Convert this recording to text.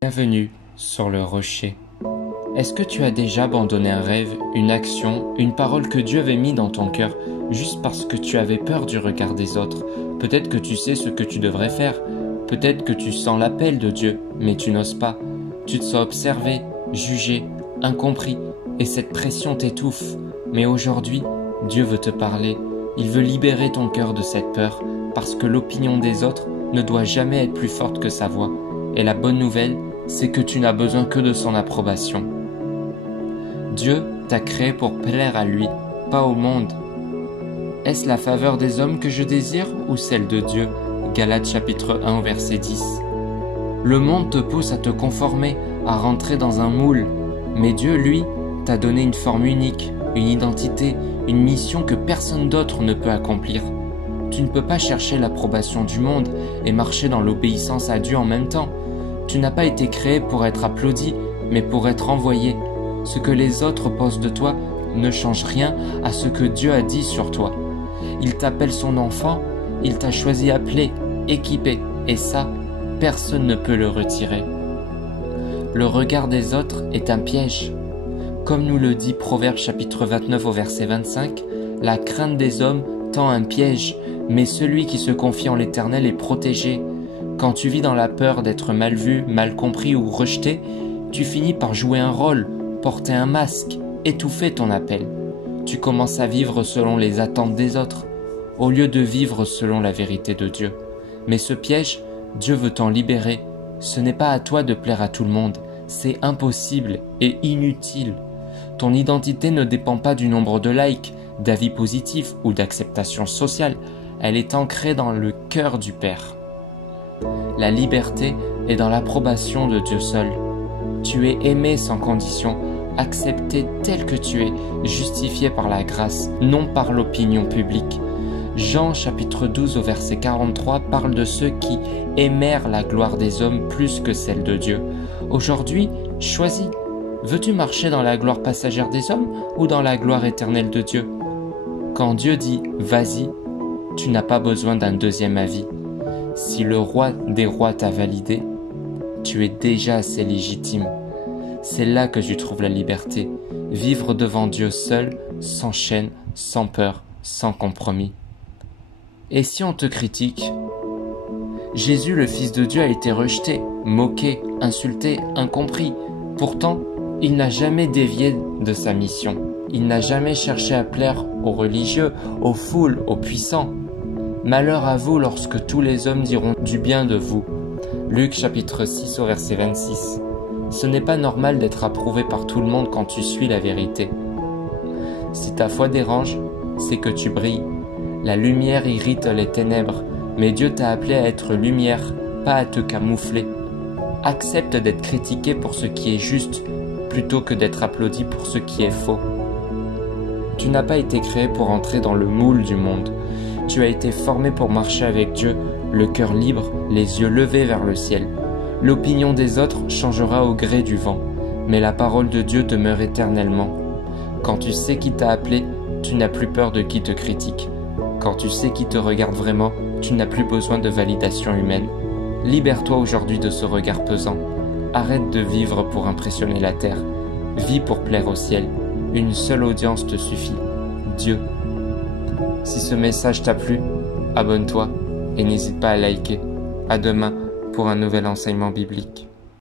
Bienvenue sur le rocher. Est-ce que tu as déjà abandonné un rêve, une action, une parole que Dieu avait mis dans ton cœur juste parce que tu avais peur du regard des autres? Peut-être que tu sais ce que tu devrais faire. Peut-être que tu sens l'appel de Dieu, mais tu n'oses pas. Tu te sens observé, jugé, incompris, et cette pression t'étouffe. Mais aujourd'hui, Dieu veut te parler. Il veut libérer ton cœur de cette peur, parce que l'opinion des autres ne doit jamais être plus forte que sa voix. Et la bonne nouvelle, c'est que tu n'as besoin que de son approbation. Dieu t'a créé pour plaire à lui, pas au monde. Est-ce la faveur des hommes que je désire ou celle de Dieu? Galates chapitre 1 verset 10. Le monde te pousse à te conformer, à rentrer dans un moule. Mais Dieu, lui, t'a donné une forme unique, une identité, une mission que personne d'autre ne peut accomplir. Tu ne peux pas chercher l'approbation du monde et marcher dans l'obéissance à Dieu en même temps. Tu n'as pas été créé pour être applaudi, mais pour être envoyé. Ce que les autres pensent de toi ne change rien à ce que Dieu a dit sur toi. Il t'appelle son enfant, il t'a choisi appelé, équipé, et ça, personne ne peut le retirer. Le regard des autres est un piège. Comme nous le dit Proverbe chapitre 29 au verset 25, la crainte des hommes tend un piège, mais celui qui se confie en l'Éternel est protégé. Quand tu vis dans la peur d'être mal vu, mal compris ou rejeté, tu finis par jouer un rôle, porter un masque, étouffer ton appel. Tu commences à vivre selon les attentes des autres, au lieu de vivre selon la vérité de Dieu. Mais ce piège, Dieu veut t'en libérer. Ce n'est pas à toi de plaire à tout le monde, c'est impossible et inutile. Ton identité ne dépend pas du nombre de likes, d'avis positifs ou d'acceptation sociale. Elle est ancrée dans le cœur du Père. La liberté est dans l'approbation de Dieu seul. Tu es aimé sans condition, accepté tel que tu es, justifié par la grâce, non par l'opinion publique. Jean chapitre 12 au verset 43 parle de ceux qui aimèrent la gloire des hommes plus que celle de Dieu. Aujourd'hui, choisis. Veux-tu marcher dans la gloire passagère des hommes ou dans la gloire éternelle de Dieu? Quand Dieu dit « vas-y », tu n'as pas besoin d'un deuxième avis. Si le roi des rois t'a validé, tu es déjà assez légitime. C'est là que tu trouves la liberté. Vivre devant Dieu seul, sans chaîne, sans peur, sans compromis. Et si on te critique? Jésus, le Fils de Dieu, a été rejeté, moqué, insulté, incompris. Pourtant, il n'a jamais dévié de sa mission. Il n'a jamais cherché à plaire aux religieux, aux foules, aux puissants. Malheur à vous lorsque tous les hommes diront du bien de vous. Luc chapitre 6 au verset 26. Ce n'est pas normal d'être approuvé par tout le monde quand tu suis la vérité. Si ta foi dérange, c'est que tu brilles. La lumière irrite les ténèbres, mais Dieu t'a appelé à être lumière, pas à te camoufler. Accepte d'être critiqué pour ce qui est juste, plutôt que d'être applaudi pour ce qui est faux. Tu n'as pas été créé pour entrer dans le moule du monde. Tu as été formé pour marcher avec Dieu, le cœur libre, les yeux levés vers le ciel. L'opinion des autres changera au gré du vent, mais la parole de Dieu demeure éternellement. Quand tu sais qui t'a appelé, tu n'as plus peur de qui te critique. Quand tu sais qui te regarde vraiment, tu n'as plus besoin de validation humaine. Libère-toi aujourd'hui de ce regard pesant. Arrête de vivre pour impressionner la terre. Vis pour plaire au ciel. Une seule audience te suffit. Dieu. Si ce message t'a plu, abonne-toi et n'hésite pas à liker. À demain pour un nouvel enseignement biblique.